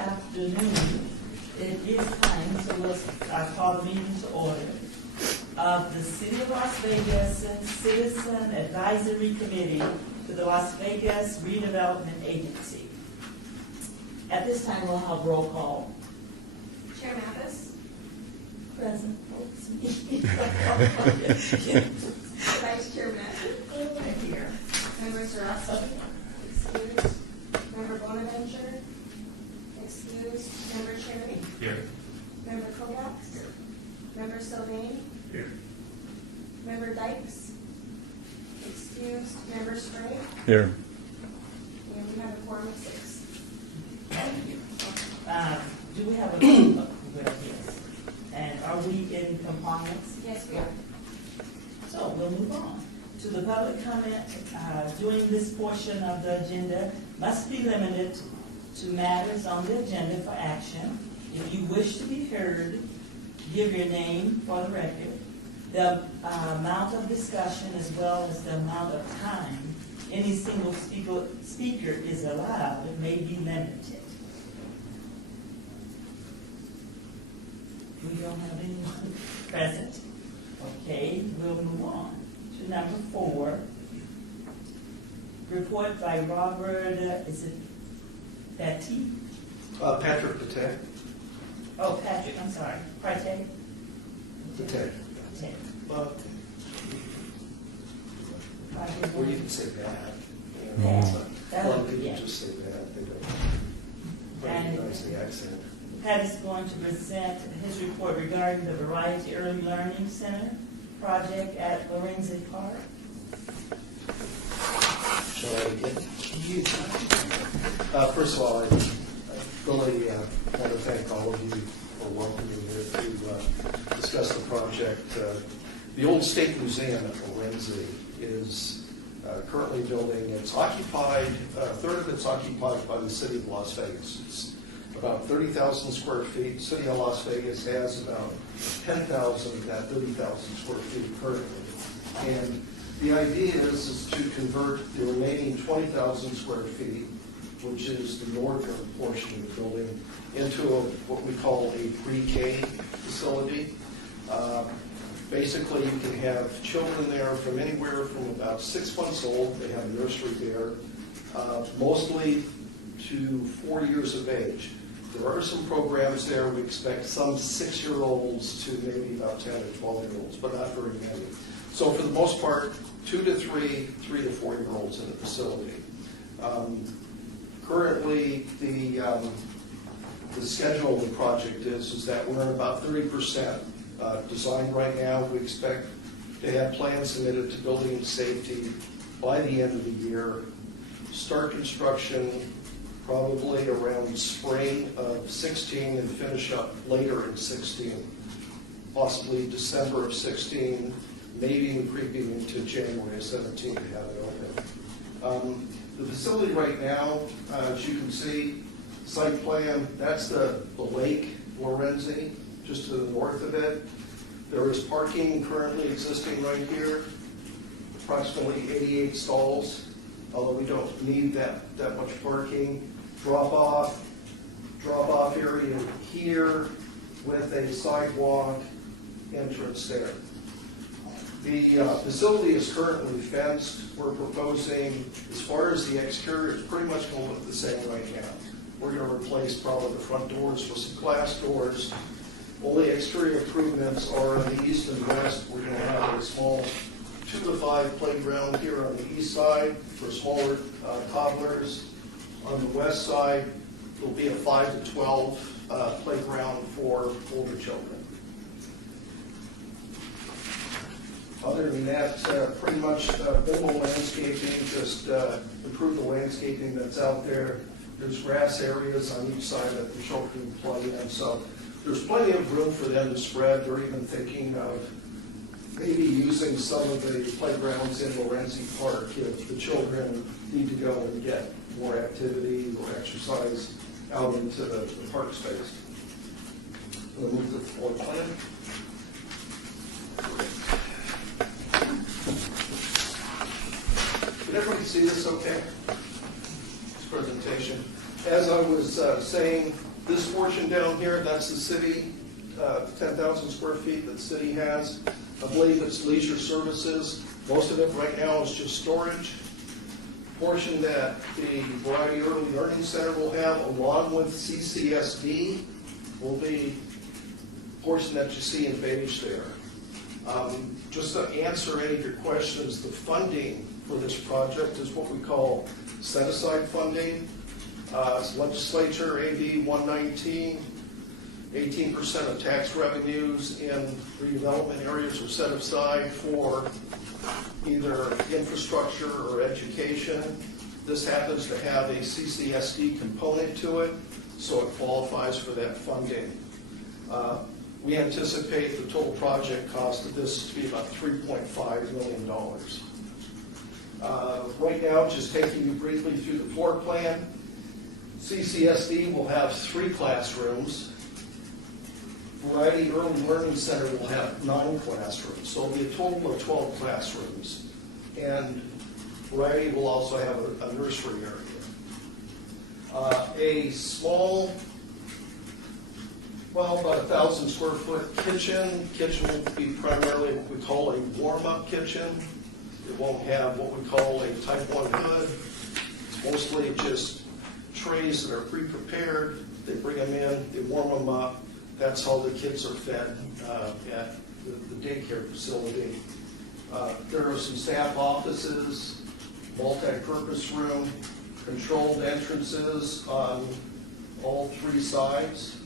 afternoon. It is time, so let's call the meeting to order of the City of Las Vegas Citizen Advisory Committee to the Las Vegas Redevelopment Agency. At this time, we'll have roll call. Chair Mathis. Present, folks. Vice Chair Mathis. Right here. Member Sarasa. Excused. Member Bonaventure. Excused. Member Cherry. Here. Member Kovacs. Here. Member Sylvain. Here. Member Dykes. Excused. Member Spray. Here. And we have a quorum of 6. Thank you. Do we have a yes? And are we in compliance? Yes, we are. So we'll move on to the public comment. During this portion of the agenda must be limited to matters on the agenda for action. If you wish to be heard, give your name for the record, the amount of discussion as well as the amount of time any single speaker is allowed. It may be limited. We don't have anyone present. Okay, we'll move on to number 4. Report by Robert, is it Betty? Patrick Patek. Oh, Patrick, I'm sorry. Patek? Patek. Patek. Or you can say bad. That A lot would of be, people yeah. just say bad. They don't And- recognize the accent. Pat is going to present his report regarding the Variety Early Learning Center project at Lorenzi Park. Shall I begin? First of all, I really want to thank all of you for welcoming me here to discuss the project. The old State Museum at Lorenzi is currently building. It's occupied, a third of it's occupied by the City of Las Vegas. It's about 30,000 square feet. The City of Las Vegas has about 10,000 of that 30,000 square feet currently. And the idea is to convert the remaining 20,000 square feet, which is the northern portion of the building, into what we call a pre-K facility. Basically, you can have children there from anywhere from about 6 months old. They have a nursery there, mostly to 4 years of age. There are some programs there. We expect some 6-year-olds to maybe about 10 or 12-year-olds, but not very many. So for the most part, 2 to 3, 3 to 4-year-olds in the facility. Currently, the schedule of the project is that we're at about 30% designed right now. We expect to have plans submitted to Building and Safety by the end of the year. Start construction probably around spring of 16 and finish up later in 16, possibly December of 16, maybe even creeping into January of 17 to have it open. The facility right now, as you can see, site plan, that's the Lake Lorenzi, just to the north of it. There is parking currently existing right here, approximately 88 stalls, although we don't need that much parking. Drop off area here with a sidewalk entrance there. The facility is currently fenced. We're proposing, as far as the exterior, it's pretty much going to look the same right now. We're going to replace probably the front doors with some glass doors. Only exterior improvements are on the east and west. We're going to have a small 2 to 5 playground here on the east side for smaller toddlers. On the west side, there'll be a 5 to 12 playground for older children. Other than that, pretty much minimal landscaping, just improve the landscaping that's out there. There's grass areas on each side that the children can play in, so there's plenty of room for them to spread. They're even thinking of maybe using some of the playgrounds in Lorenzi Park if the children need to go and get more activity or exercise out into the park space. We'll move to the floor plan. Can everybody see this okay? This presentation. As I was saying, This portion down here, that's the city, 10,000 square feet that the city has. I believe it's leisure services. Most of it right now is just storage. Portion that the Variety Early Learning Center will have, along with CCSD, will be portion that you see in beige there. Just to answer any of your questions, the funding for this project is what we call set-aside funding. Legislature AB 119, 18% of tax revenues in redevelopment areas are set aside for either infrastructure or education. This happens to have a CCSD component to it, so it qualifies for that funding. We anticipate the total project cost of this to be about $3.5 million. Right now, just taking you briefly through the floor plan, CCSD will have 3 classrooms. Variety Early Learning Center will have 9 classrooms, so it'll be a total of 12 classrooms. And Variety will also have a nursery area. A small, well, about 1,000 square foot kitchen. Kitchen will be primarily what we call a warm-up kitchen. It won't have what we call a type 1 hood. It's mostly just trays that are pre-prepared. They bring them in, they warm them up. That's how the kids are fed at the daycare facility. There are some staff offices, multi-purpose room, controlled entrances on all 3 sides.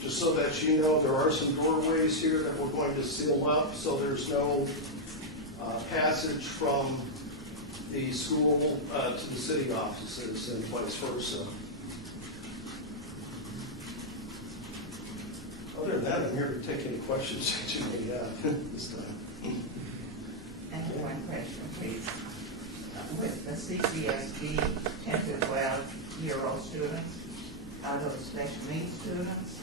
Just so that you know, there are some doorways here that we're going to seal up, so there's no passage from the school to the city offices and vice versa. Other than that, I'm here to take any questions that you may have this time. And one question, please. With the CCSD 10 to 12-year-old students, are those special needs students?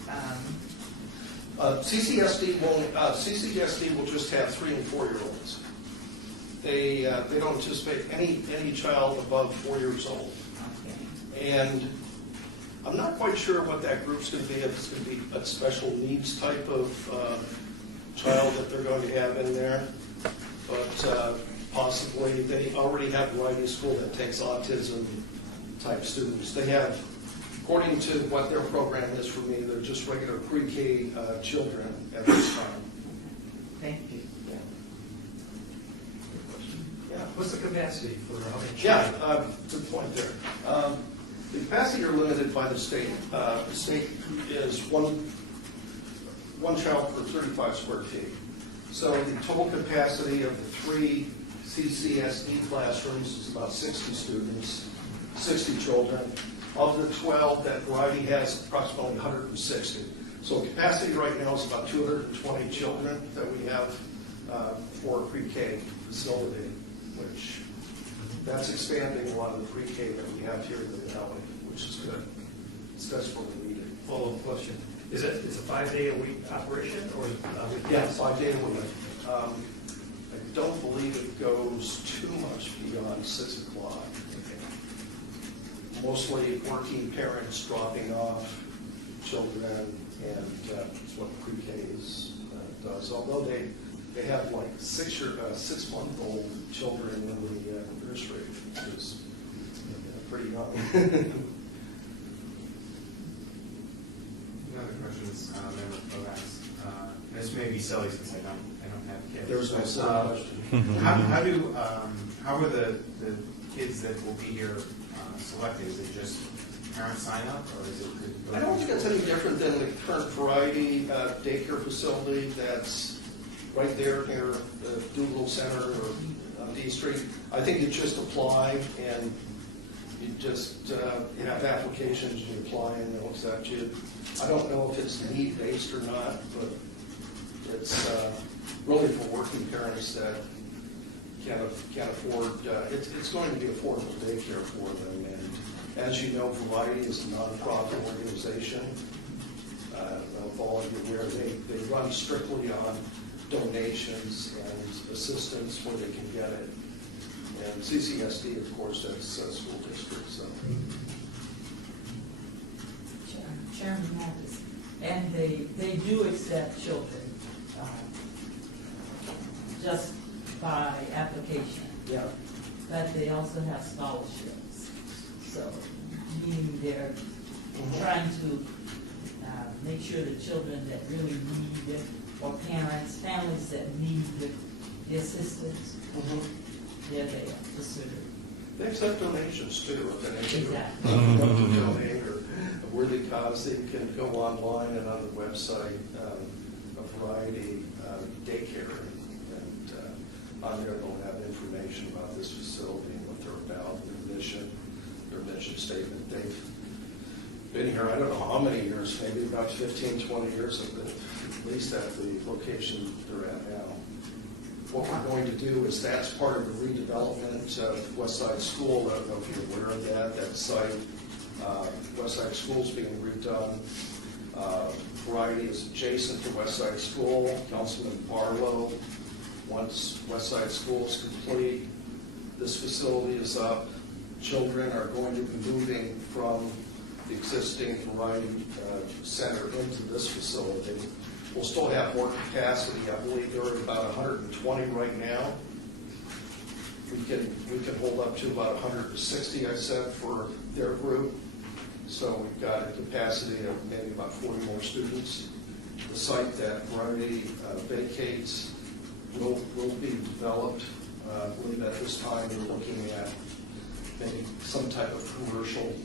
CCSD will just have 3 and 4-year-olds. They don't anticipate any child above 4 years old. Okay. And I'm not quite sure what that group's going to be. If it's going to be a special needs type of child that they're going to have in there, but possibly they already have a variety school that takes autism type students. They have, according to what their program is for me, they're just regular pre-K children at this time. Thank you. Yeah. What's the capacity for how many Yeah, children? good point there. The capacity are limited by the state. The state is one child per 35 square feet. So the total capacity of the 3 CCSD classrooms is about 60 students, 60 children. Of the 12, that Variety has approximately 160. So capacity right now is about 220 children that we have for a pre-K facility, which that's expanding a lot of the pre-K that we have here in the valley, which is good. It's desperately needed. Follow-up question. It's a 5-day-a-week operation or a week? Yeah, 5 days a week. I don't believe it goes too much beyond 6 o'clock. Mostly working parents dropping off children, and that's what pre-K does. Although they have like 6-month-old children in the nursery, which is pretty young. Another question is, Member Kovacs. This may be silly since I don't have kids. There's no silly question. How are the kids that will be here selected? Is it just parent sign up, or is it? I don't think it's any different than the current Variety daycare facility that's right there near the Doolittle Center or on D Street. I think you just apply and you just you have applications, you apply and they'll accept you. I don't know if it's need-based or not, but it's really for working parents that can't afford. It's going to be affordable daycare for them. And as you know, Variety is a nonprofit organization. Of all of you aware, they run strictly on donations and assistance where they can get it. And CCSD, of course, that's a school district. So. Chairman Mathis, and they do accept children just by application, Yeah. but they also have scholarships. So, meaning they're trying to make sure the children that really need it, or parents, families that need the assistance, they're there to serve. They accept donations too, if they Exactly. want to donate or a worthy cause, they can go online and on the website, a variety daycare, and on there they'll have information about this facility and what they're about, their mission statement. They've been here, I don't know how many years, maybe about 15, 20 years, have been at least at the location they're at now. What we're going to do is that's part of the redevelopment of West Side School. I don't know if you're aware of that. That site, West Side School is being redone. Variety is adjacent to West Side School. Councilman Barlow, once West Side School is complete, this facility is up. Children are going to be moving from the existing Variety Center into this facility. We'll still have more capacity. I believe they're at about 120 right now. We can hold up to about 160, I said, for their group. So we've got a capacity of maybe about 40 more students. The site that Variety vacates will be developed. I believe at this time we're looking at maybe some type of commercial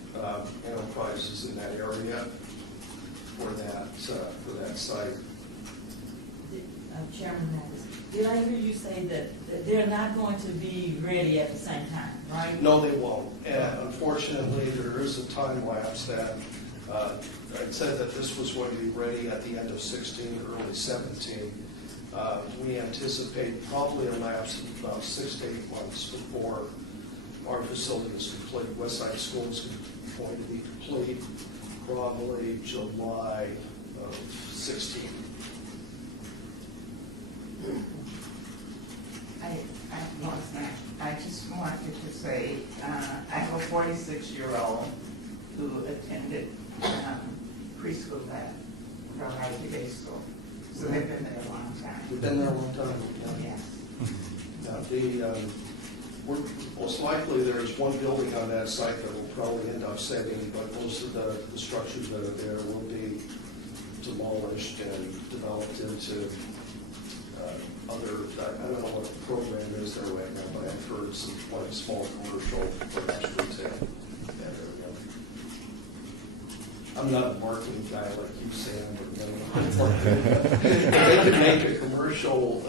enterprises in that area for that site. Chairman Mathis, did I hear you say that they're not going to be ready at the same time, right? No, they won't. And unfortunately, there is a time lapse that I said that this was going to be ready at the end of 16, early 17. We anticipate probably a lapse of about 6 to 8 months before our facility is complete. West Side School is going to be complete probably July of 16. I just wanted to say, I have a 46-year-old who attended preschool at RDA school. So they've been there a long time. We've been there a long time. Yes. Now, most likely there's one building on that site that will probably end up saving, but most of the structures that are there will be demolished and developed into other, I don't know what the program is there right now, but I've heard some like small commercial, perhaps retail, that area. I'm not a marketing guy like you, Sam, but they could make a commercial,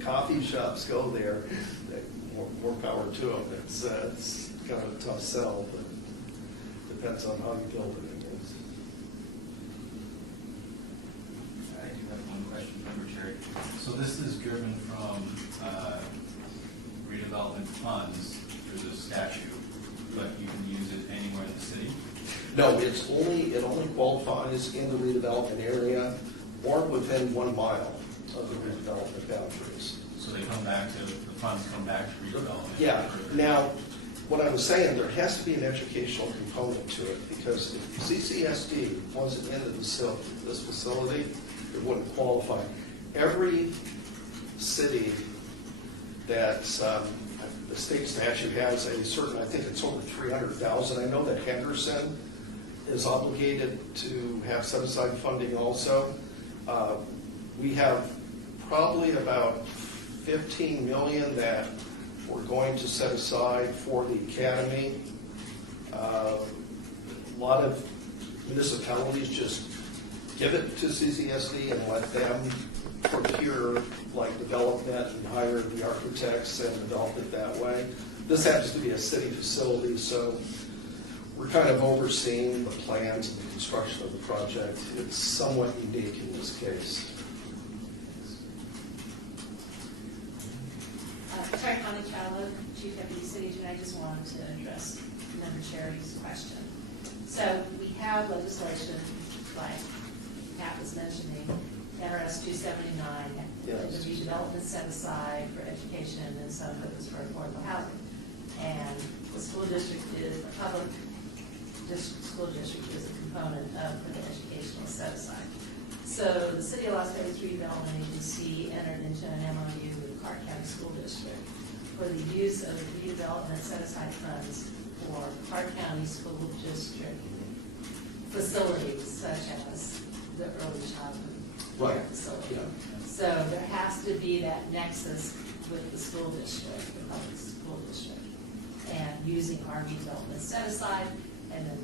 coffee shops go there. More power to them. It's kind of a tough sell, but depends on how you build it, I guess. I do have one question, Member Cherry. So this is driven from redevelopment funds through the statute, but you can use it anywhere in the city? No, it only qualifies in the redevelopment area or within 1 mile of the redevelopment boundaries. So the funds come back to redevelopment? Yeah. Now, what I was saying, there has to be an educational component to it, because if CCSD wasn't in this facility, it wouldn't qualify. Every city that the state statute has a certain, I think it's over 300,000. I know that Henderson is obligated to have set aside funding also. We have probably about 15 million that we're going to set aside for the academy. A lot of municipalities just give it to CCSD and let them procure like development and hire the architects and develop it that way. This happens to be a city facility, so we're kind of overseeing the plans and the construction of the project. It's somewhat unique in this case. Sorry, Connie Callow, Chief Deputy City Engineer. I just wanted to address Member Charity's question. So we have legislation, like Pat was mentioning, NRS 279, Yes. the redevelopment set aside for education and some of it was for affordable housing. And the school district is a public school district is a component of the educational set-aside. So the City of Las Vegas Redevelopment Agency entered into an MOU with Clark County School District for the use of redevelopment set-aside funds for Clark County School District facilities such as the early childhood Right. facility. Yeah. So there has to be that nexus with the school district, the public school district, and using our redevelopment set aside, and then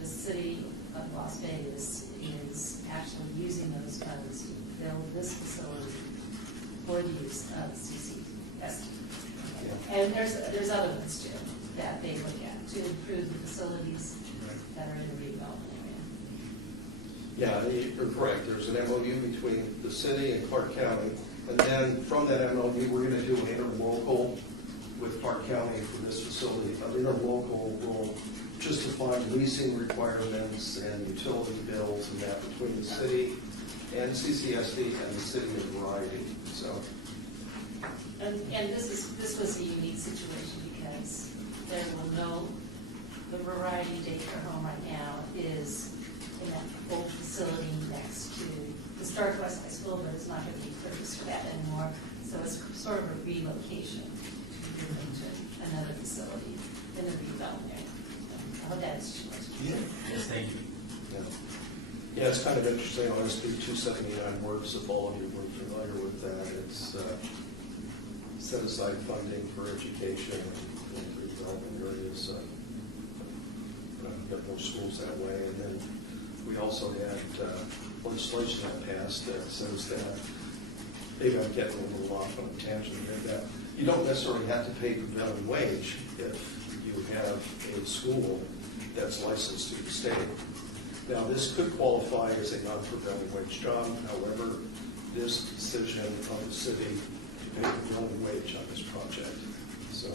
the city of Las Vegas is actually using those funds to build this facility for the use of CCS. And there's other ones too that they look at to improve the facilities that are in the redevelopment area. Yeah, you're correct. There's an MOU between the city and Clark County. And then from that MOU, we're going to do an interlocal with Clark County for this facility. An interlocal will just define leasing requirements and utility bills and that between the city and CCSD and the city of Variety. So, And this was a unique situation because there will no, the Variety Daycare Home right now is in that old facility next to the Stark West High School, but it's not going to be purchased for that anymore. So it's sort of a relocation to move into another facility in the redevelopment area. I hope that's too much. Yes, thank you. yeah, it's kind of interesting. On SB 279 works, if all of you were familiar with that, it's set aside funding for education and redevelopment areas. Got more schools that way, and then we also had legislation that passed that says that, maybe I'm getting a little off on a tangent here, that you don't necessarily have to pay prevailing wage if you have a school that's licensed to the state. Now, this could qualify as a non-prevailing wage job. However, this decision of the city to pay prevailing wage on this project. So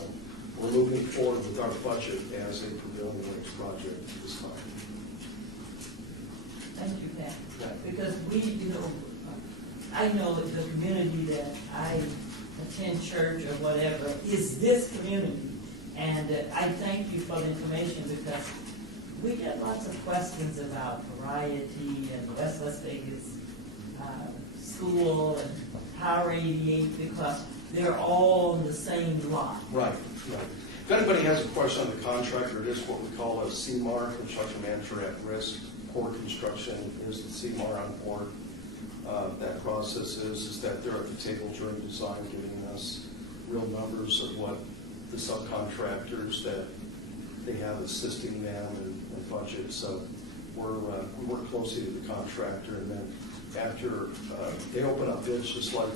we're moving forward with our budget as a prevailing wage project this time. Thank you, Pat. Because we, I know that the community that I attend church or whatever is this community. And I thank you for the information because we get lots of questions about Variety and West Las Vegas School and Power 88 because they're all in the same lot. Right. If anybody has a question on the contractor, it is what we call a CMAR, construction manager at risk. Core construction is the CMAR on board. That process is that they're at the table during design giving us real numbers of what the subcontractors that they have assisting them and budget. So we work closely with the contractor, and then after they open up bids just like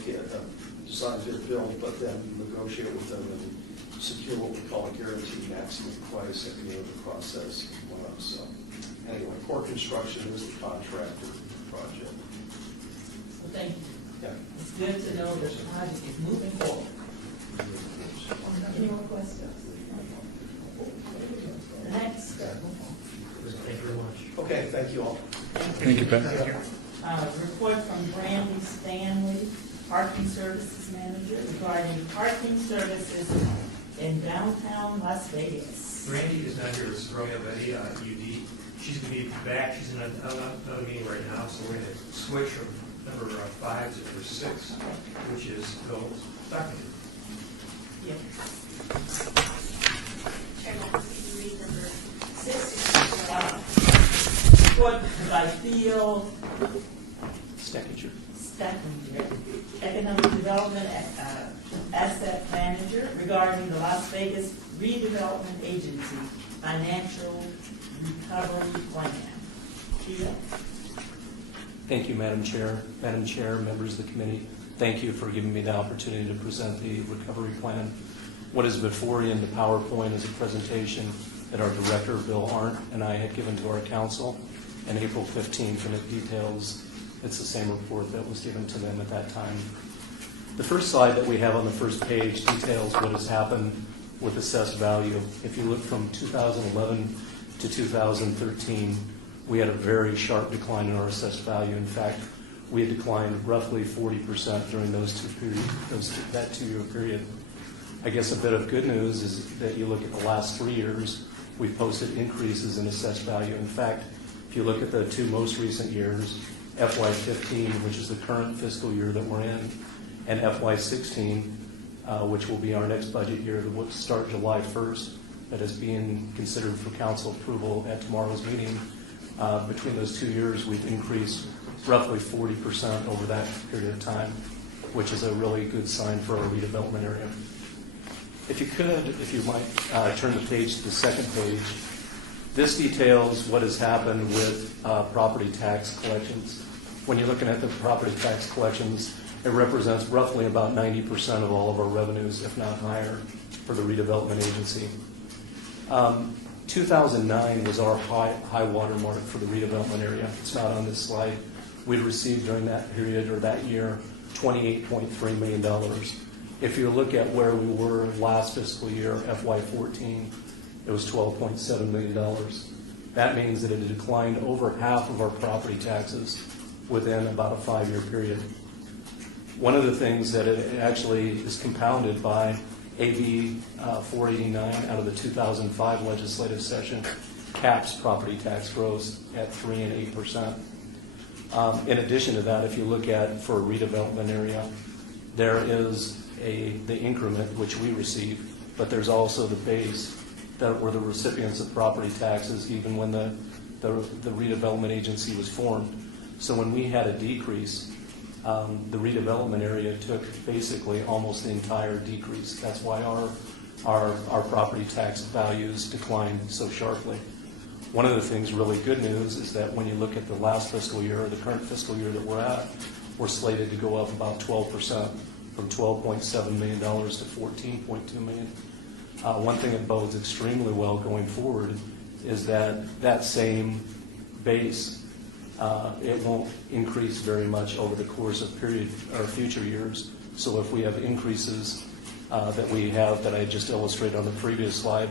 design bid build, but then negotiate with them and secure what we call a guaranteed maximum price at the end of the process. So anyway, core construction is the contractor for the project. So thank you. Yeah. It's good to know that the project is moving forward. Any more questions? Next. Thank you very much. Okay, thank you all. Thank you, Pat. Report from Brandy Stanley, Parking Services Manager, regarding parking services in downtown Las Vegas. Randy is not here. This is Romeo Betty, UD. She's going to be back. She's in another meeting right now, so we're going to switch from number 5 to number 6, which is Bill Stockton. Yeah. Chairman, if you read number 6. Report by Theo Stackinger. Stackinger, Economic Development Asset Manager, regarding the Las Vegas Redevelopment Agency Financial Recovery Plan. Theo? Thank you, Madam Chair. Madam Chair, members of the committee, thank you for giving me the opportunity to present the recovery plan. What is before you in the PowerPoint is a presentation that our director, Bill Arndt, and I had given to our council on April 15th, and it details, it's the same report that was given to them at that time. The first slide that we have on the first page details what has happened with assessed value. If you look from 2011 to 2013, we had a very sharp decline in our assessed value. In fact, we had declined roughly 40% during those that 2-year period. I guess a bit of good news is that you look at the last 3 years, we've posted increases in assessed value. In fact, if you look at the two most recent years, FY15, which is the current fiscal year that we're in, and FY16, which will be our next budget year that will start July 1st, that is being considered for council approval at tomorrow's meeting. Between those 2 years, we've increased roughly 40% over that period of time, which is a really good sign for our redevelopment area. If you might turn the page to the second page, this details what has happened with property tax collections. When you're looking at the property tax collections, it represents roughly about 90% of all of our revenues, if not higher, for the redevelopment agency. 2009 was our high water mark for the redevelopment area. It's not on this slide. We received during that period or that year $28.3 million. If you look at where we were last fiscal year, FY14, it was $12.7 million. That means that it had declined over half of our property taxes within about a 5-year period. One of the things that it actually is compounded by AB 489 out of the 2005 legislative session caps property tax growth at 3% and 8%. In addition to that, if you look at for a redevelopment area, there is the increment which we receive, but there's also the base that were the recipients of property taxes even when the redevelopment agency was formed. So when we had a decrease, the redevelopment area took basically almost the entire decrease. That's why our property tax values declined so sharply. One of the things really good news is that when you look at the last fiscal year or the current fiscal year that we're at, we're slated to go up about 12%, from $12.7 million to $14.2 million. One thing that bodes extremely well going forward is that same base, it won't increase very much over the course of future years. So if we have increases that we have that I just illustrated on the previous slide,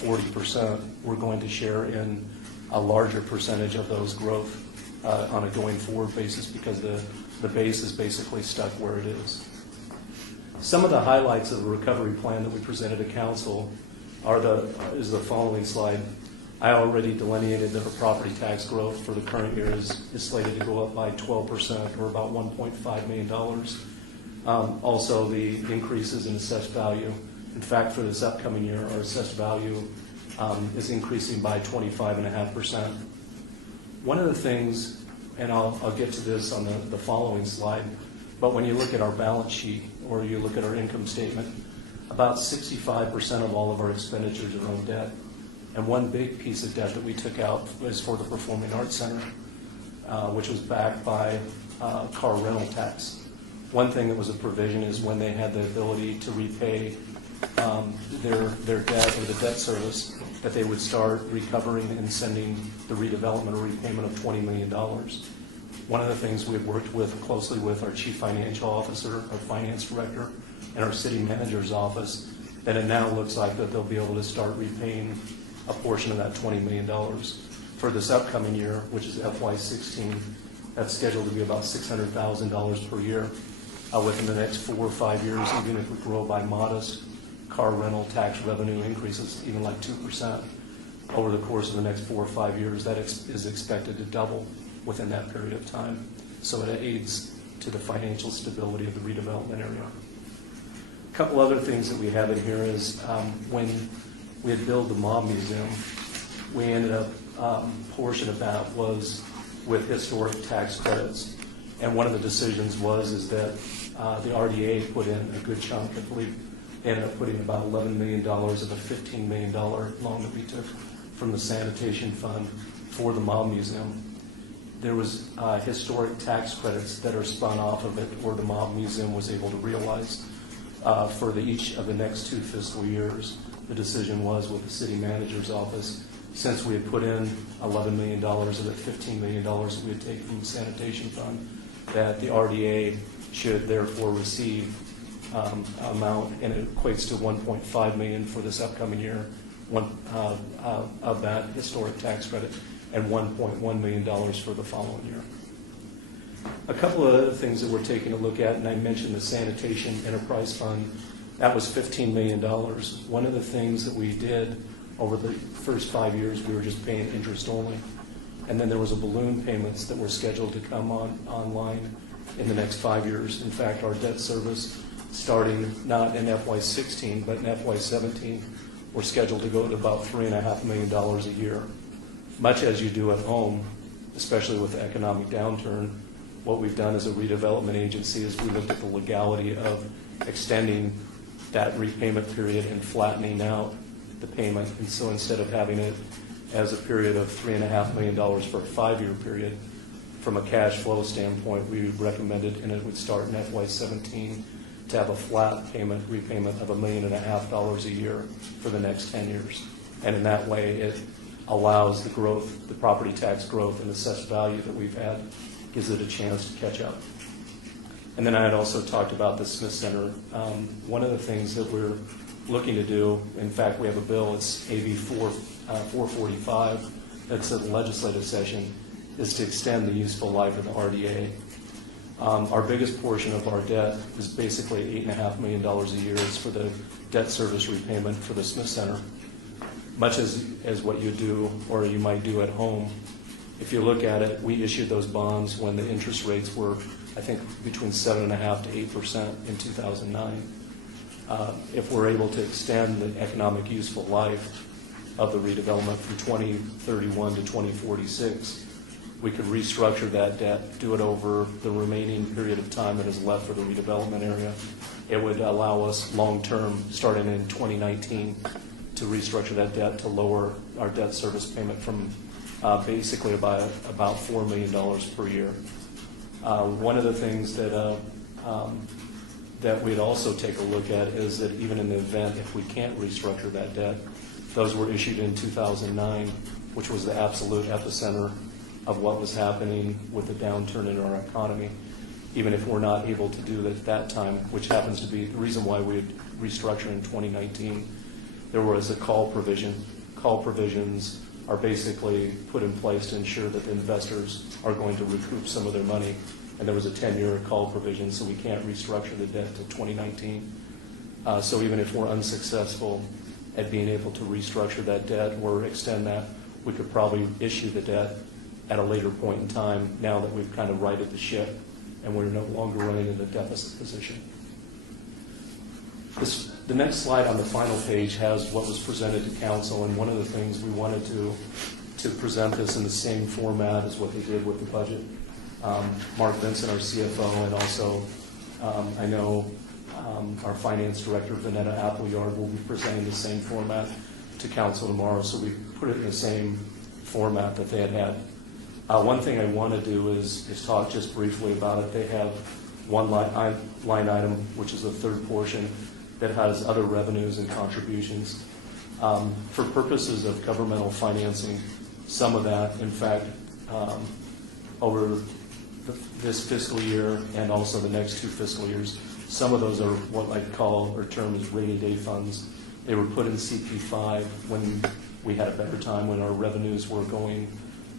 40%, we're going to share in a larger percentage of those growth on a going forward basis because the base is basically stuck where it is. Some of the highlights of the recovery plan that we presented to council is the following slide. I already delineated that our property tax growth for the current year is slated to go up by 12% or about $1.5 million. Also, the increases in assessed value. In fact, for this upcoming year, our assessed value is increasing by 25.5%. One of the things, and I'll get to this on the following slide, but when you look at our balance sheet or you look at our income statement, about 65% of all of our expenditures are on debt. And one big piece of debt that we took out was for the Performing Arts Center, which was backed by car rental tax. One thing that was a provision is when they had the ability to repay their debt or the debt service, that they would start recovering and sending the redevelopment or repayment of $20 million. One of the things we've worked closely with our chief financial officer, our finance director, and our city manager's office, that it now looks like that they'll be able to start repaying a portion of that $20 million. For this upcoming year, which is FY16, that's scheduled to be about $600,000 per year. Within the next 4 or 5 years, even if we grow by modest car rental tax revenue increases, even like 2%, over the course of the next 4 or 5 years, that is expected to double within that period of time. So it aids to the financial stability of the redevelopment area. A couple other things that we have in here is when we had built the Mob Museum, we ended up, portion of that was with historic tax credits. And one of the decisions is that the RDA put in a good chunk. I believe they ended up putting about $11 million of a $15 million loan that we took from the sanitation fund for the Mob Museum. There was historic tax credits that are spun off of it, or the Mob Museum was able to realize for each of the next 2 fiscal years. The decision was with the city manager's office, since we had put in $11 million of the $15 million that we had taken from the sanitation fund, that the RDA should therefore receive amount, and it equates to $1.5 million for this upcoming year, of that historic tax credit, and $1.1 million for the following year. A couple of other things that we're taking a look at, and I mentioned the Sanitation Enterprise Fund, that was $15 million. One of the things that we did over the first 5 years, we were just paying interest only. And then there was a balloon payments that were scheduled to come online in the next 5 years. In fact, our debt service, starting not in FY16, but in FY17, we're scheduled to go to about $3.5 million a year. Much as you do at home, especially with the economic downturn, what we've done as a redevelopment agency is we looked at the legality of extending that repayment period and flattening out the payment. And so instead of having it as a period of $3.5 million for a 5-year period, from a cash flow standpoint, we recommended, and it would start in FY17, to have a flat repayment of $1.5 million a year for the next 10 years. And in that way, it allows the growth, the property tax growth and assessed value that we've had, gives it a chance to catch up. And then I had also talked about the Smith Center. One of the things that we're looking to do, in fact, we have a bill, it's AB 445, that's at the legislative session, is to extend the useful life of the RDA. Our biggest portion of our debt is basically $8.5 million a year. It's for the debt service repayment for the Smith Center. Much as what you do or you might do at home, if you look at it, we issued those bonds when the interest rates were, I think, between 7.5% to 8% in 2009. If we're able to extend the economic useful life of the redevelopment from 2031 to 2046, we could restructure that debt, do it over the remaining period of time that is left for the redevelopment area. It would allow us long-term, starting in 2019, to restructure that debt to lower our debt service payment from basically about $4 million per year. One of the things that we'd also take a look at is that even in the event if we can't restructure that debt, those were issued in 2009, which was the absolute epicenter of what was happening with the downturn in our economy. Even if we're not able to do it at that time, which happens to be the reason why we had restructured in 2019, there was a call provision. Call provisions are basically put in place to ensure that the investors are going to recoup some of their money. And there was a 10-year call provision, so we can't restructure the debt till 2019. So even if we're unsuccessful at being able to restructure that debt or extend that, we could probably issue the debt at a later point in time, now that we've kind of righted the ship and we're no longer running in a deficit position. The next slide on the final page has what was presented to council, and one of the things we wanted to present this in the same format as what they did with the budget. Mark Vincent, our CFO, and also I know our finance director, Vanetta Appleyard, will be presenting the same format to council tomorrow, so we put it in the same format that they had. One thing I want to do is talk just briefly about it. They have one line item, which is the third portion, that has other revenues and contributions. For purposes of governmental financing, some of that, in fact, over this fiscal year and also the next 2 fiscal years, some of those are what I call or term as rainy day funds. They were put in CP5 when we had a better time, when our revenues were going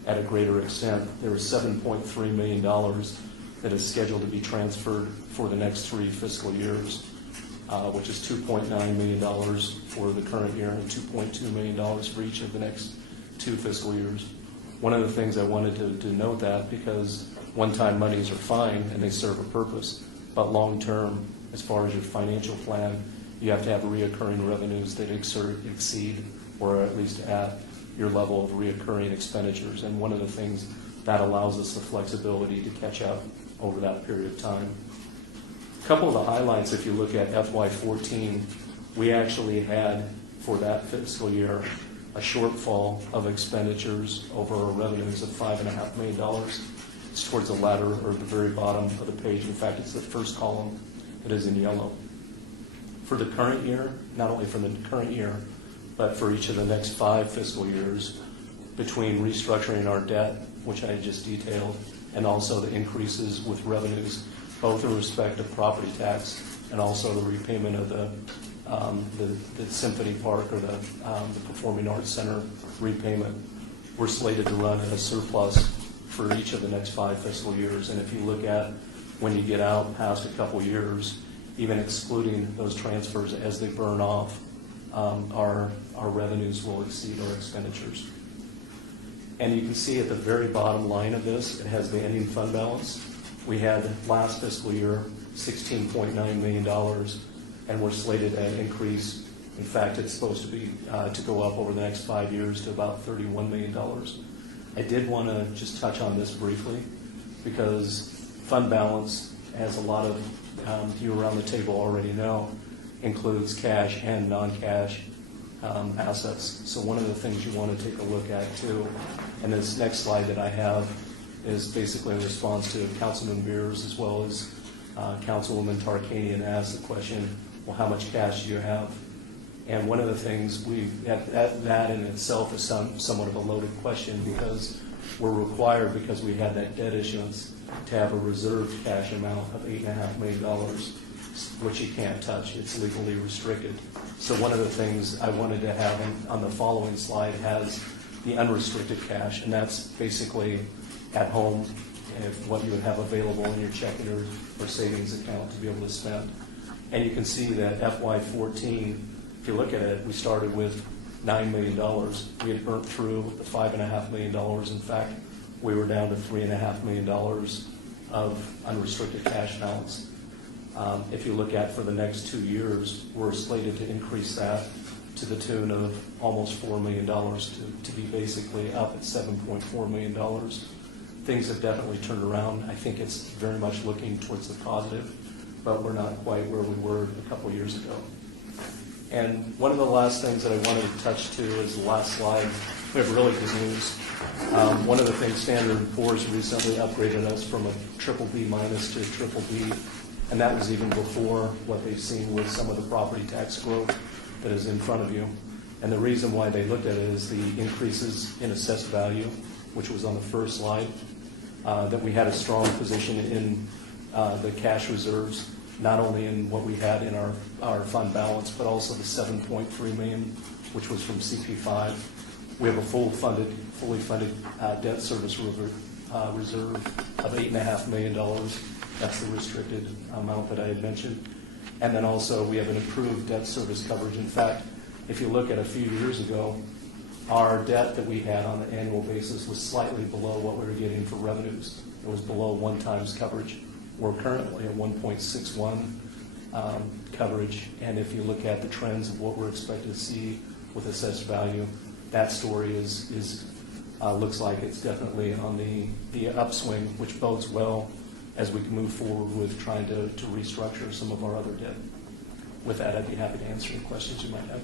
at a greater extent. There was $7.3 million that is scheduled to be transferred for the next 3 fiscal years, which is $2.9 million for the current year and $2.2 million for each of the next 2 fiscal years. One of the things I wanted to note that, because one-time monies are fine and they serve a purpose, but long-term, as far as your financial plan, you have to have reoccurring revenues that exceed or at least at your level of reoccurring expenditures. And one of the things that allows us the flexibility to catch up over that period of time. A couple of the highlights, if you look at FY14, we actually had, for that fiscal year, a shortfall of expenditures over our revenues of $5.5 million. It's towards the latter or the very bottom of the page. In fact, it's the first column that is in yellow. For the current year, not only for the current year, but for each of the next 5 fiscal years, between restructuring our debt, which I just detailed, and also the increases with revenues, both in respect of property tax and also the repayment of the Symphony Park or the Performing Arts Center repayment, we're slated to run at a surplus for each of the next 5 fiscal years. And if you look at when you get out past a couple years, even excluding those transfers as they burn off, our our revenues will exceed our expenditures. And you can see at the very bottom line of this, it has the ending fund balance. We had last fiscal year $16.9 million, and we're slated to increase. In fact, it's supposed to be to go up over the next 5 years to about $31 million. I did want to just touch on this briefly because fund balance, as a lot of you around the table already know, includes cash and non-cash assets. So one of the things you want to take a look at too, and this next slide that I have is basically in response to Councilman Beers as well as Councilwoman Tarkanian asked the question, well, how much cash do you have? And one of the things that in itself is somewhat of a loaded question because we're required, because we had that debt issuance, to have a reserved cash amount of $8.5 million, which you can't touch. It's legally restricted. So one of the things I wanted to have on the following slide has the unrestricted cash, and that's basically at home and what you would have available in your checking or savings account to be able to spend. And you can see that FY14, if you look at it, we started with $9 million. We had burnt through the $5.5 million. In fact, we were down to $3.5 million of unrestricted cash balance. If you look at for the next 2 years, we're slated to increase that to the tune of almost $4 million to be basically up at $7.4 million. Things have definitely turned around. I think it's very much looking towards the positive, but we're not quite where we were a couple years ago. And one of the last things that I wanted to touch to is the last slide. We have really good news. One of the things, Standard & Poor's recently upgraded us from a BBB minus to a BBB, and that was even before what they've seen with some of the property tax growth that is in front of you. And the reason why they looked at it is the increases in assessed value, which was on the first slide, that we had a strong position in the cash reserves, not only in what we had in our fund balance, but also the $7.3 million, which was from CP5. We have a fully funded debt service reserve of $8.5 million. That's the restricted amount that I had mentioned. And then also we have an improved debt service coverage. In fact, if you look at a few years ago, our debt that we had on an annual basis was slightly below what we were getting for revenues. It was below 1 times coverage. We're currently at 1.61 coverage. And if you look at the trends of what we're expected to see with assessed value, that story looks like it's definitely on the upswing, which bodes well as we can move forward with trying to restructure some of our other debt. With that, I'd be happy to answer any questions you might have.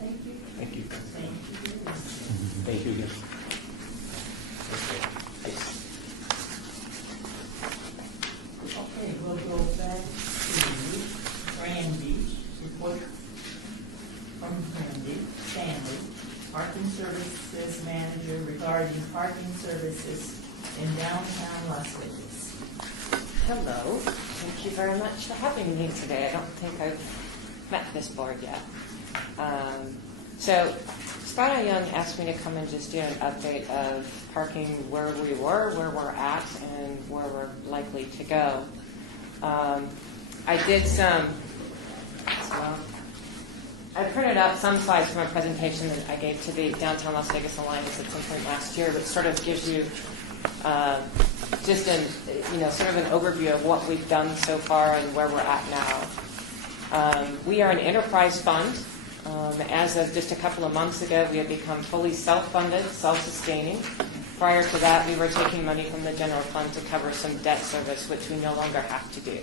Thank you. Thank you. Thank you. Thank you again. Okay, we'll go back to Randy. Report from Randy Stanley, Parking Services Manager regarding parking services in downtown Las Vegas. Hello. Thank you very much for having me today. I don't think I've met this board yet. So Scott Young asked me to come and just do an update of parking, where we were, where we're at, and where we're likely to go. I did I printed out some slides from a presentation that I gave to the Downtown Las Vegas Alliance at some point last year, which sort of gives you just sort of an overview of what we've done so far and where we're at now. We are an enterprise fund. As of just a couple of months ago, we have become fully self-funded, self-sustaining. Prior to that, we were taking money from the general fund to cover some debt service, which we no longer have to do.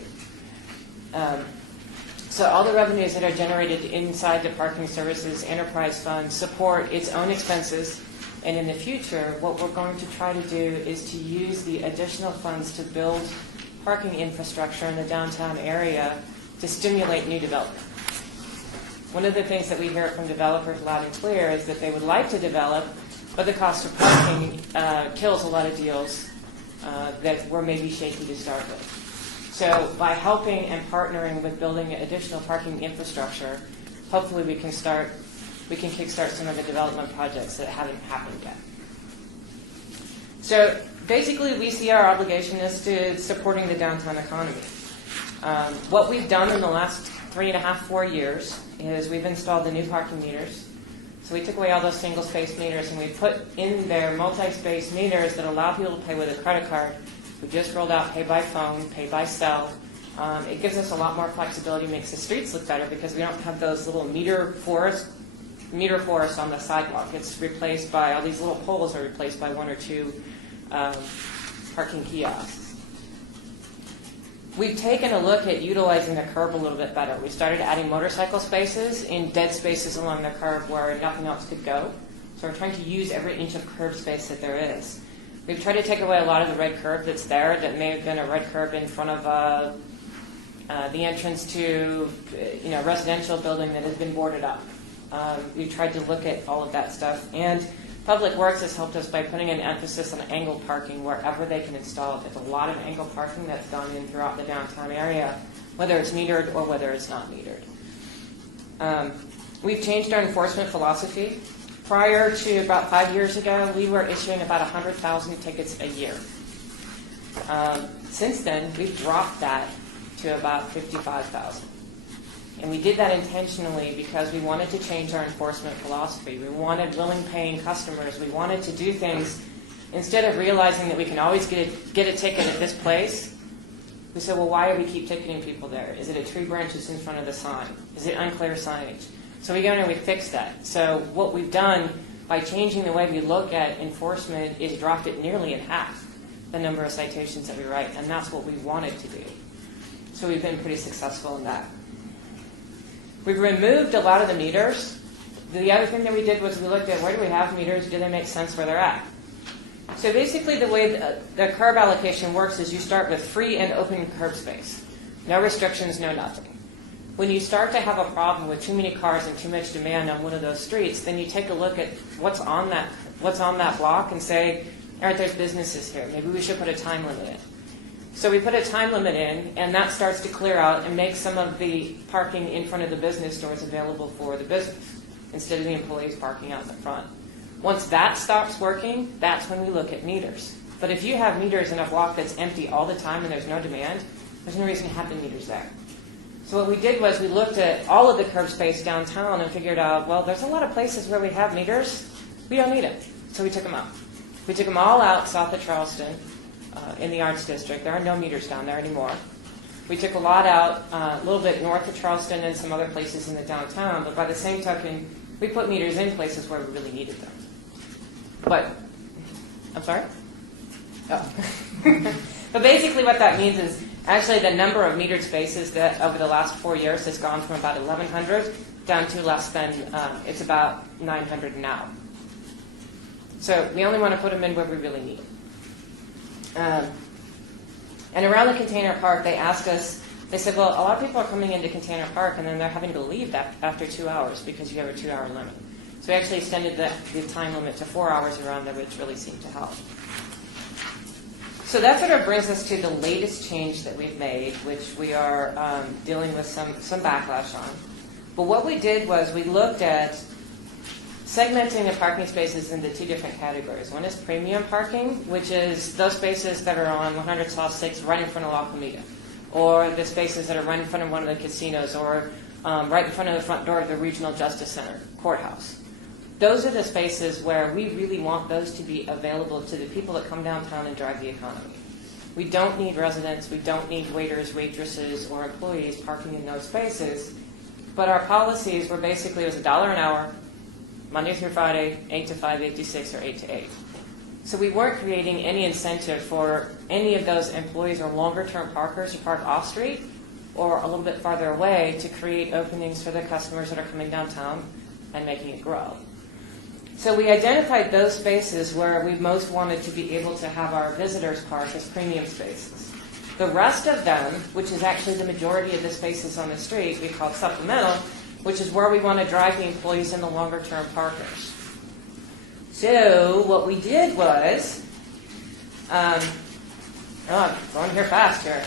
So all the revenues that are generated inside the Parking Services Enterprise Fund support its own expenses, and in the future, what we're going to try to do is to use the additional funds to build parking infrastructure in the downtown area to stimulate new development. One of the things that we hear from developers loud and clear is that they would like to develop, but the cost of parking kills a lot of deals that were maybe shaky to start with. So by helping and partnering with building additional parking infrastructure, hopefully we can kickstart some of the development projects that haven't happened yet. So basically, we see our obligation as to supporting the downtown economy. What we've done in the last 3.5, 4 years is we've installed the new parking meters. So we took away all those single-space meters and we put in there multi-space meters that allow people to pay with a credit card. We just rolled out pay by phone, pay by cell. It gives us a lot more flexibility, makes the streets look better because we don't have those little meter forests on the sidewalk. It's replaced by, all these little poles are replaced by 1 or 2 parking kiosks. We've taken a look at utilizing the curb a little bit better. We started adding motorcycle spaces in dead spaces along the curb where nothing else could go. So we're trying to use every inch of curb space that there is. We've tried to take away a lot of the red curb that's there that may have been a red curb in front of the entrance to a residential building that has been boarded up. We've tried to look at all of that stuff. And Public Works has helped us by putting an emphasis on angled parking wherever they can install it. There's a lot of angled parking that's gone in throughout the downtown area, whether it's metered or whether it's not metered. We've changed our enforcement philosophy. Prior to about 5 years ago, we were issuing about 100,000 tickets a year. Since then, we've dropped that to about 55,000. And we did that intentionally because we wanted to change our enforcement philosophy. We wanted willing paying customers. We wanted to do things, instead of realizing that we can always get a ticket at this place, we said, well, why do we keep ticketing people there? Is it a tree branches in front of the sign? Is it unclear signage? So we go in and we fix that. So what we've done by changing the way we look at enforcement is dropped it nearly in half, the number of citations that we write, and that's what we wanted to do. So we've been pretty successful in that. We've removed a lot of the meters. The other thing that we did was we looked at where do we have meters, do they make sense where they're at? So basically the way the curb allocation works is you start with free and open curb space. No restrictions, no nothing. When you start to have a problem with too many cars and too much demand on one of those streets, then you take a look at what's on that block and say, all right, there's businesses here. Maybe we should put a time limit in. So we put a time limit in, and that starts to clear out and make some of the parking in front of the business stores available for the business, instead of the employees parking out in the front. Once that stops working, that's when we look at meters. But if you have meters in a block that's empty all the time and there's no demand, there's no reason to have the meters there. So what we did was we looked at all of the curb space downtown and figured out, well, there's a lot of places where we have meters. We don't need it. So we took them out. We took them all out south of Charleston. In the Arts District. There are no meters down there anymore. We took a lot out a little bit north of Charleston and some other places in the downtown, but by the same token, we put meters in places where we really needed them. But, I'm sorry? Oh. But basically what that means is actually the number of metered spaces that over the last 4 years has gone from about 1,100 down to less than, it's about 900 now. So we only want to put them in where we really need them. And around the container park, they asked us, they said, well, a lot of people are coming into container park and then they're having to leave that after 2 hours because you have a 2-hour limit. So we actually extended the time limit to 4 hours around there, which really seemed to help. So that sort of brings us to the latest change that we've made, which we are dealing with some backlash on. But what we did was we looked at segmenting the parking spaces into 2 different categories. One is premium parking, which is those spaces that are on 100 South 6 right in front of La Comida, or the spaces that are right in front of one of the casinos, or right in front of the front door of the Regional Justice Center, courthouse. Those are the spaces where we really want those to be available to the people that come downtown and drive the economy. We don't need residents, we don't need waiters, waitresses, or employees parking in those spaces, but our policies were basically, it was $1 an hour, Monday through Friday, 8 to 5, 8 to 6, or 8 to 8. So we weren't creating any incentive for any of those employees or longer-term parkers to park off-street or a little bit farther away to create openings for the customers that are coming downtown and making it grow. So we identified those spaces where we most wanted to be able to have our visitors park as premium spaces. The rest of them, which is actually the majority of the spaces on the street, we call supplemental, which is where we want to drive the employees and the longer-term parkers. So what we did was, I'm going here fast here.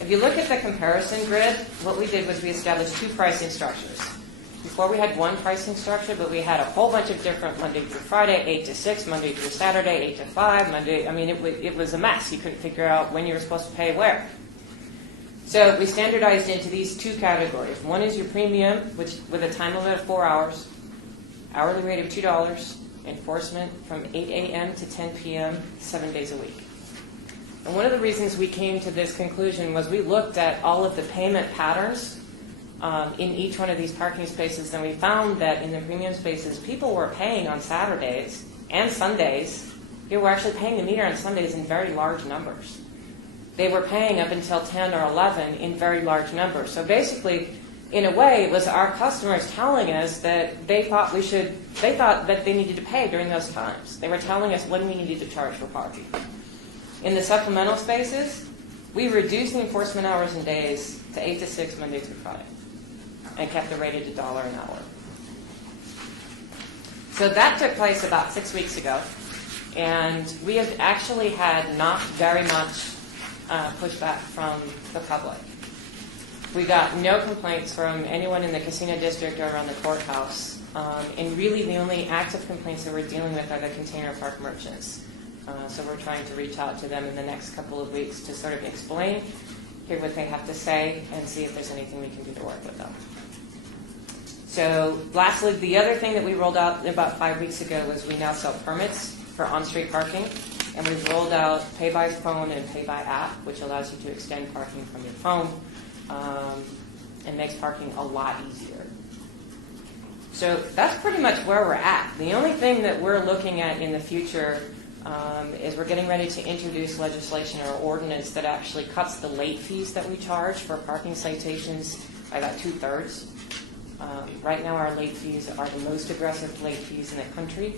If you look at the comparison grid, what we did was we established 2 pricing structures. Before we had one pricing structure, but we had a whole bunch of different Monday through Friday, 8 to 6, Monday through Saturday, 8 to 5, Monday. I mean, it was a mess. You couldn't figure out when you were supposed to pay where. So we standardized into these two categories. One is your premium, which with a time limit of 4 hours, hourly rate of $2, enforcement from 8 a.m. to 10 p.m., 7 days a week. And one of the reasons we came to this conclusion was we looked at all of the payment patterns in each one of these parking spaces, and we found that in the premium spaces, people were paying on Saturdays and Sundays. They were actually paying the meter on Sundays in very large numbers. They were paying up until 10 or 11 in very large numbers. So basically, in a way, it was our customers telling us that they thought that they needed to pay during those times. They were telling us when we needed to charge for parking. In the supplemental spaces, we reduced the enforcement hours and days to 8 to 6, Monday through Friday, and kept the rate at $1 an hour. So that took place about 6 weeks ago, and we have actually had not very much pushback from the public. We got no complaints from anyone in the casino district or around the courthouse, and really the only active complaints that we're dealing with are the container park merchants. So we're trying to reach out to them in the next couple of weeks to sort of explain, hear what they have to say, and see if there's anything we can do to work with them. So lastly, the other thing that we rolled out about 5 weeks ago was we now sell permits for on-street parking, and we've rolled out pay by phone and pay by app, which allows you to extend parking from your phone and makes parking a lot easier. So that's pretty much where we're at. The only thing that we're looking at in the future is we're getting ready to introduce legislation or ordinance that actually cuts the late fees that we charge for parking citations by about 2/3. Right now our late fees are the most aggressive late fees in the country.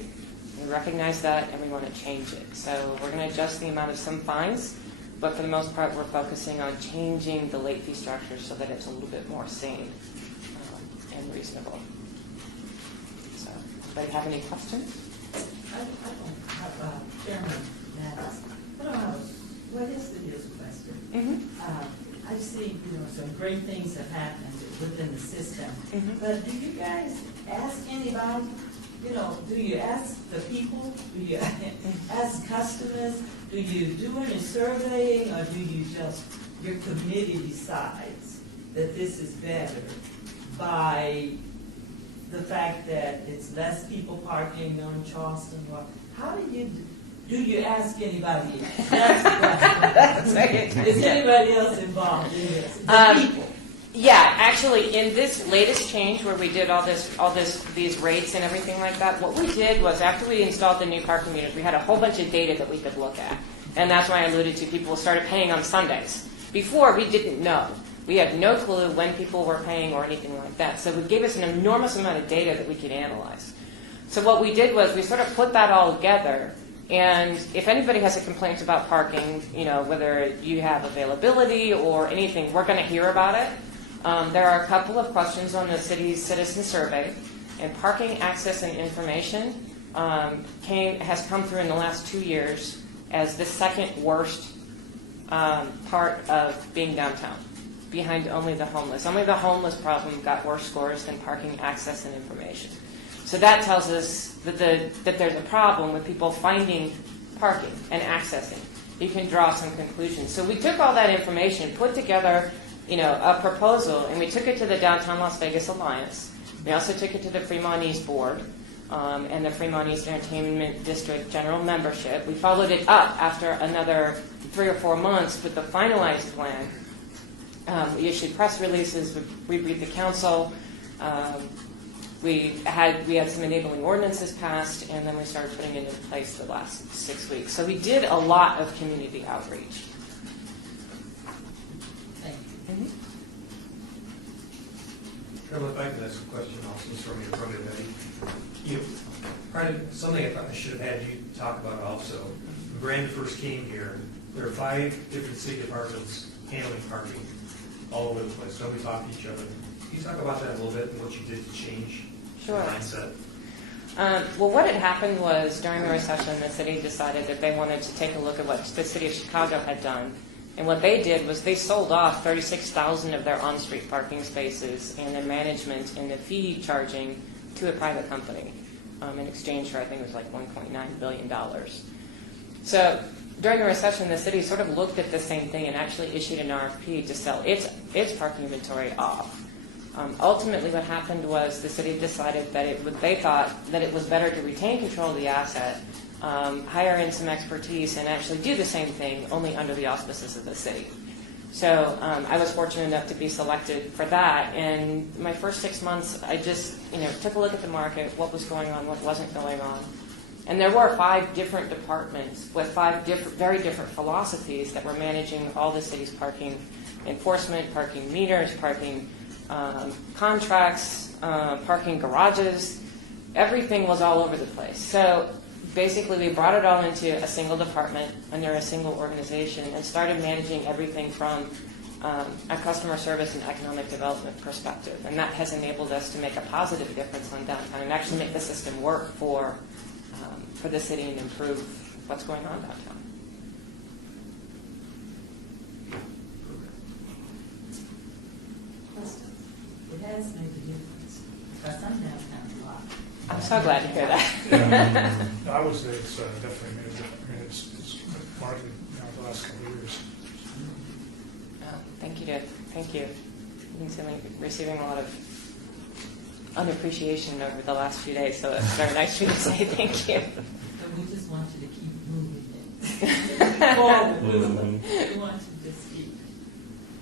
We recognize that and we want to change it. So we're going to adjust the amount of some fines, but for the most part we're focusing on changing the late fee structure so that it's a little bit more sane and reasonable. So, anybody have any questions? I don't have Chairman Maddox. I don't have what is the year's question? Mm-hmm. I've seen, some great things have happened within the system. Mm-hmm. But do you guys ask anybody, do you ask the people? Do you ask customers? Do you do any surveying, or do you just, your committee decides that this is better by the fact that it's less people parking on Charleston Road? How do you ask anybody else? That's the question. Is anybody else involved in this? The people. Yeah, actually, in this latest change where we did these rates and everything like that, what we did was after we installed the new parking meters, we had a whole bunch of data that we could look at, and that's why I alluded to people started paying on Sundays. Before, we didn't know. We had no clue when people were paying or anything like that. So it gave us an enormous amount of data that we could analyze. So what we did was we sort of put that all together. And if anybody has a complaint about parking, whether you have availability or anything, we're going to hear about it. There are a couple of questions on the city's citizen survey. And parking access and information has come through in the last 2 years as the second worst part of being downtown, behind only the homeless. Only the homeless problem got worse scores than parking access and information. So that tells us that there's a problem with people finding parking and accessing. You can draw some conclusions. So we took all that information, put together, a proposal, and we took it to the Downtown Las Vegas Alliance. We also took it to the Fremont East Board and the Fremont East Entertainment District General Membership. We followed it up after another 3 or 4 months with the finalized plan. We issued press releases, we briefed the council. We had some enabling ordinances passed, and then we started putting it in place the last 6 weeks. So we did a lot of community outreach. Thank you. Mm-hmm. Trevor, if I could ask a question also, it's from your Betty. Something I should have had you talk about also. When Brandon first came here, there were 5 different city departments handling parking all over the place. Nobody talked to each other. Can you talk about that a little bit and what you did to change Sure. the mindset? Well, what had happened was during the recession, the city decided that they wanted to take a look at what the city of Chicago had done And what they did was they sold off 36,000 of their on-street parking spaces and the management and the fee charging to a private company in exchange for, I think it was like $1.9 billion. So during the recession, the city sort of looked at the same thing and actually issued an RFP to sell its parking inventory off. Ultimately, what happened was the city decided that they thought that it was better to retain control of the asset, hire in some expertise, and actually do the same thing, only under the auspices of the city. So I was fortunate enough to be selected for that. And my first 6 months, I just took a look at the market, what was going on, what wasn't going on. And there were 5 different departments with 5 very different philosophies that were managing all the city's parking enforcement, parking meters, parking contracts, parking garages. Everything was all over the place. So basically, we brought it all into a single department under a single organization and started managing everything from a customer service and economic development perspective. And that has enabled us to make a positive difference on downtown and actually make the system work for the city and improve what's going on downtown. It has made a difference. Because some downtowns a lot. I'm so glad to hear that. I would say it's definitely made a difference. I mean, it's markedly the last couple of years. Thank you. You've been receiving a lot of unappreciation over the last few days, so it's very nice for you to say thank you. But we just want you to keep moving it. Forward. We want you to just keep.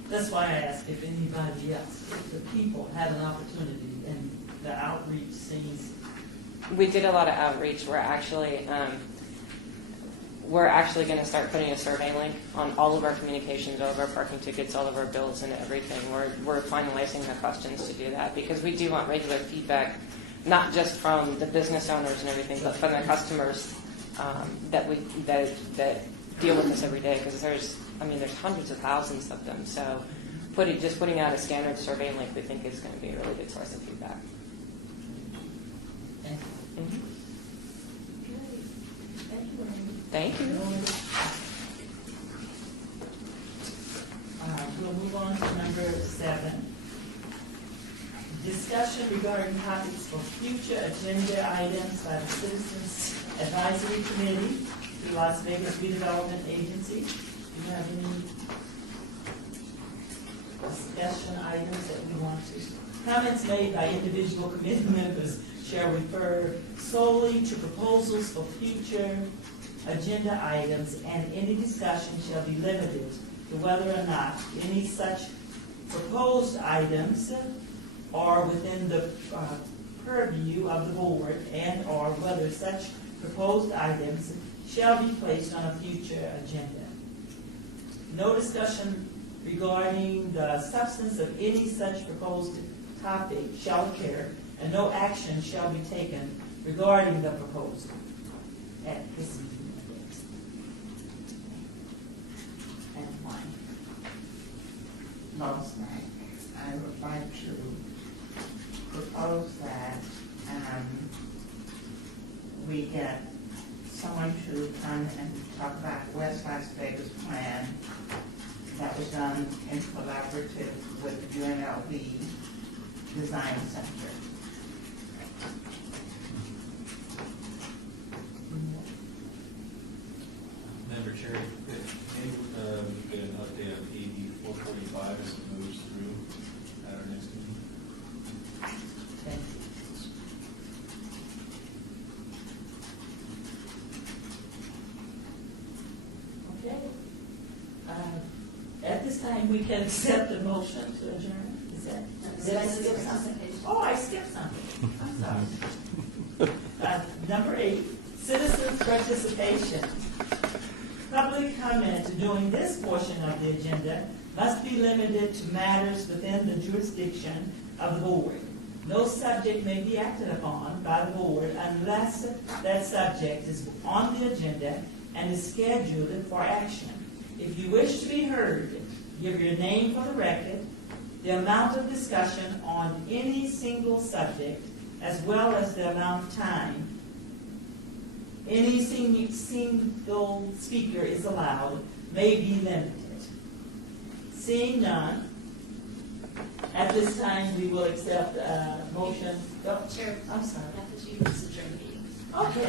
That's why I asked if anybody else, if the people had an opportunity, and the outreach seems. We did a lot of outreach. We're actually going to start putting a survey link on all of our communications, all of our parking tickets, all of our bills, and everything. We're finalizing the questions to do that because we do want regular feedback, not just from the business owners and everything, but from the customers that deal with us every day. Because there's hundreds of thousands of them. So putting out a standard survey link, we think is going to be a really good source of feedback. Mm-hmm. Thank you. We'll move on to number 7. Discussion regarding topics for future agenda items by the Citizens Advisory Committee, the Las Vegas Redevelopment Agency. Do you have any discussion items that we want to? Comments made by individual committee members shall refer solely to proposals for future agenda items, and any discussion shall be limited to whether or not any such proposed items are within the purview of the board, and or whether such proposed items shall be placed on a future agenda. No discussion regarding the substance of any such proposed topic shall occur, and no action shall be taken regarding the proposal at this meeting. And why? Most night, I would like to propose that we get someone to come and talk about West Las Vegas plan that was done in collaborative with UNLV Design Center. Member Chair, maybe we get an update on AB 445 as it moves through at our next meeting. Thank you. Okay. At this time, we can accept a motion to adjourn. Is that? Did I skip something? Oh, I skipped something. I'm sorry. Number 8, citizens' participation. Public comment during this portion of the agenda must be limited to matters within the jurisdiction of the board. No subject may be acted upon by the board unless that subject is on the agenda and is scheduled for action. If you wish to be heard, give your name for the record, the amount of discussion on any single subject, as well as the amount of time any single speaker is allowed, may be limited. Seeing none, at this time, we will accept a motion. Oh, Chair, I'm sorry. after you adjourn the meeting. Okay,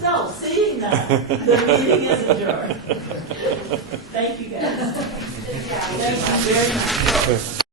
so seeing none, the meeting is adjourned. Thank you, guys. Good job. Thank you very much.